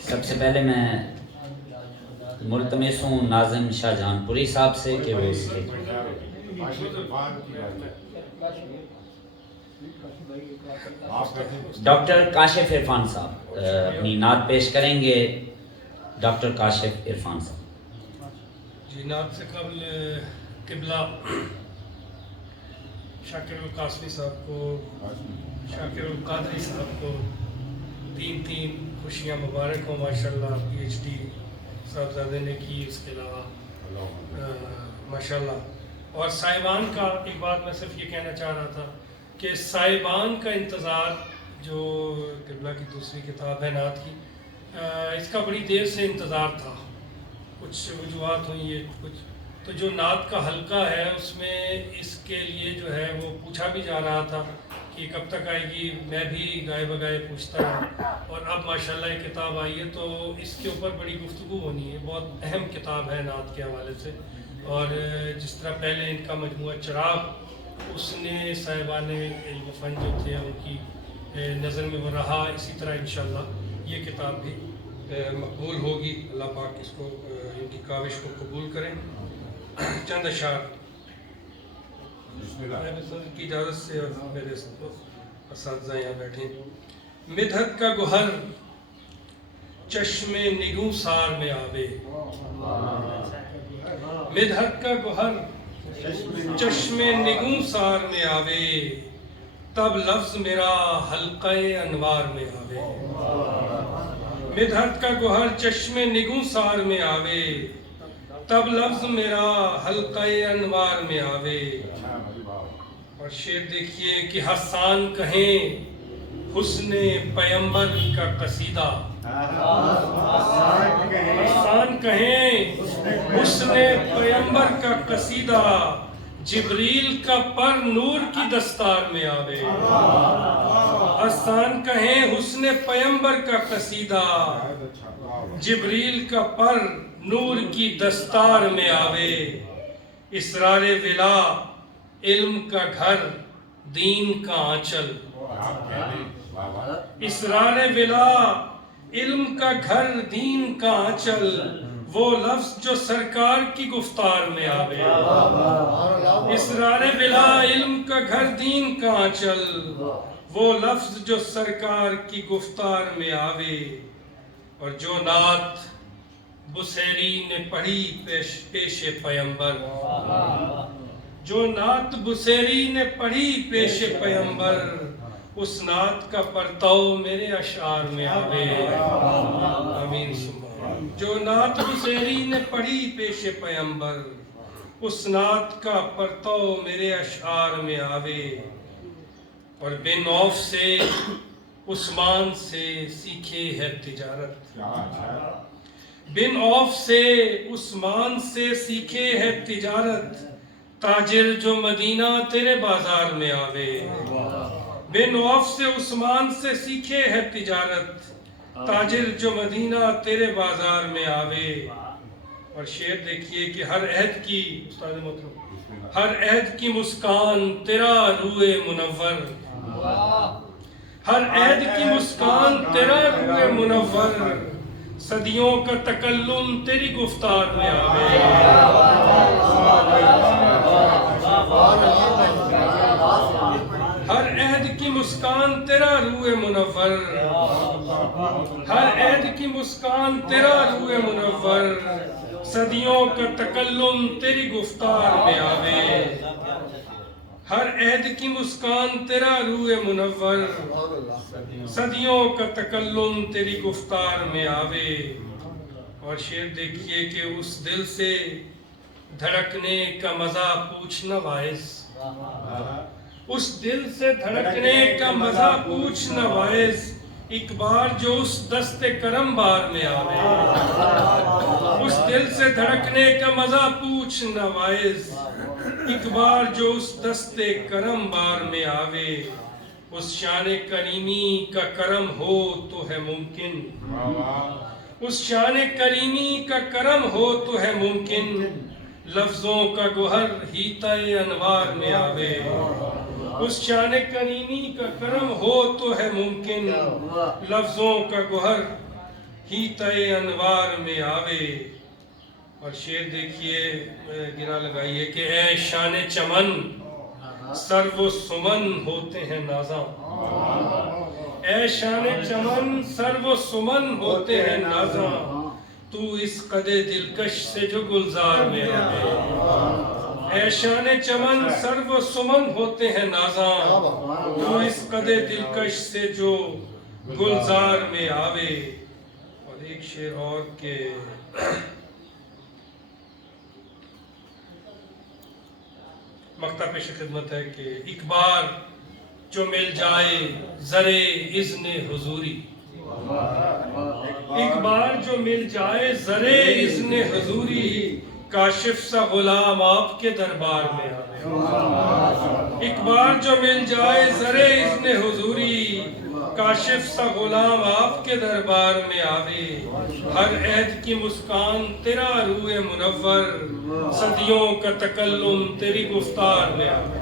سب سے پہلے میں ملتمس ہوں ناظم شاہ جہان پوری صاحب سے کہ وہ اس کے ڈاکٹر کاشف عرفان صاحب اپنی نعت پیش کریں گے. ڈاکٹر کاشف عرفان صاحب. جی نعت سے قبل قبلہ شاکر القاسمی صاحب کو، شاکر القادری صاحب کو تین خوشیاں مبارک ہوں. ماشاءاللہ پی ایچ ڈی صاحبزادے نے کی، اس کے علاوہ ماشاءاللہ. اور صاحبان کا ایک بات میں صرف یہ کہنا چاہ رہا تھا کہ صاحبان کا انتظار، جو قبلہ کی دوسری کتاب ہے نعت کی، اس کا بڑی دیر سے انتظار تھا. کچھ وجوہات ہوئی ہے کچھ، تو جو نعت کا حلقہ ہے اس میں اس کے لیے جو ہے وہ پوچھا بھی جا رہا تھا کہ کب تک آئے گی. میں بھی گائے بگائے پوچھتا رہا، اور اب ماشاءاللہ یہ کتاب آئی ہے تو اس کے اوپر بڑی گفتگو ہونی ہے. بہت اہم کتاب ہے نعت کے حوالے سے. اور جس طرح پہلے ان کا مجموعہ چراغ، اس نے صاحبان علم و فن جو تھے ان کی نظر میں وہ رہا، اسی طرح انشاءاللہ یہ کتاب بھی مقبول ہوگی. اللہ پاک اس کو، ان کی کاوش کو قبول کریں. چند اشعار کی اجازت سے، اور میرے اساتذہ یہاں بیٹھے. مدحت کا گوہر چشم نگوں سار میں آوے، مدحت کا گوہر چشم نگوں سار میں آوے، تب لفظ میرا حلقہ انوار میں آوے. مدحت کا گوہر چشم نگوں سار میں آوے، تب لفظ میرا حلقہ انوار میں آوے. اور شعر دیکھیے کہ حسان کہیں حسن پیمبر کا قصیدہ، حسان کہیں حسن پیمبر کا قصیدہ، جبریل کا پر نور کی دستار میں آوے. حسان کہیں حسن پیمبر کا قصیدہ، جبریل کا پر نور کی دستار میں آوے. اسرار ولا علم کا گھر دین کا آنچل، اسرار ولا علم کا گھر دین کا آنچل، وہ لفظ جو سرکار کی گفتار میں آوے. اسرار ولا علم کا گھر دین کا آنچل، وہ لفظ جو سرکار کی گفتار میں آوے. اور جو نعت بصیری نے پڑھی پیش پیمبر، جو نعت بصیری نے پڑھی پیش پیمبر، اس نعت کا پرتو میرے اشعار میں آوے. آمین. جو نعت بصیری نے پڑھی پیش پیمبر، اس نعت کا پرتو میرے اشعار میں آوے. اور بن عوف سے عثمان سے سیکھے ہے تجارت، بن عوف سے عثمان سے سیکھے ہے تجارت، تاجر جو مدینہ تیرے بازار میں آوے. بن عوف سے عثمان سے سیکھے ہے تجارت، تاجر جو مدینہ تیرے بازار میں آوے. اور شعر دیکھیے کہ ہر عہد کی، استاد محترم، ہر عہد کی مسکان تیرا روئے منور، ہر عہد کی مسکان تیرا روئے منور، صدیوں کا تکلم تیری گفتار میں آوے. ہر عہد کی مسکان تیرا روئے منور، ہر عہد کی مسکان تیرا روئے منور، صدیوں کا تکلم تیری گفتار میں آوے. ہر عہد کی مسکان تیرا روئے منور، صدیوں کا تکلم تیری گفتار میں آوے. اور شعر دیکھیے کہ اس دل سے دھڑکنے کا مزہ پوچھنا باعث، اس دل سے دھڑکنے کا مزہ پوچھنا باعث، ایک بار جو اس دست کرم بار میں آوے. اس دل سے دھڑکنے کا مزہ پوچھنا باعث، ایک بار جو اس دست کرم بار میں آوے. اس شان کریمی کا کرم ہو تو ہے ممکن، اس شان کریمی کا کرم ہو تو ہے ممکن، لفظوں کا گوہر ہیتا انوار میں آوے. اس شان کریمی کا کرم ہو تو ہے ممکن لفظوں کا گوہر ہی تے انوار میں آوے. اور شعر دیکھیے گرا لگائیے کہ اے شان چمن سرو و سمن ہوتے ہیں نازاں. اے شان چمن سرو و سمن ہوتے ہیں نازاں. تو اس قد دلکش سے جو گلزار میں آوے. اے شان چمن سرو و سمن ہوتے ہیں نازاں. تو اس قد دلکش سے جو گلزار میں آوے. اور ایک شعر اور کہ مقطع پیش خدمت ہے کہ ایک بار جو مل جائے زرے اذن حضوری. ایک بار جو مل جائے زرے اذن حضوری کاشف سا غلام آپ کے دربار میں آوے. ایک بار جو مل جائے زرے اذن حضوری کاشف سا غلام آپ کے دربار میں آوے. ہر عہد کی مسکان تیرا روح منور صدیوں کا تکلم تیری گفتار میں آوے.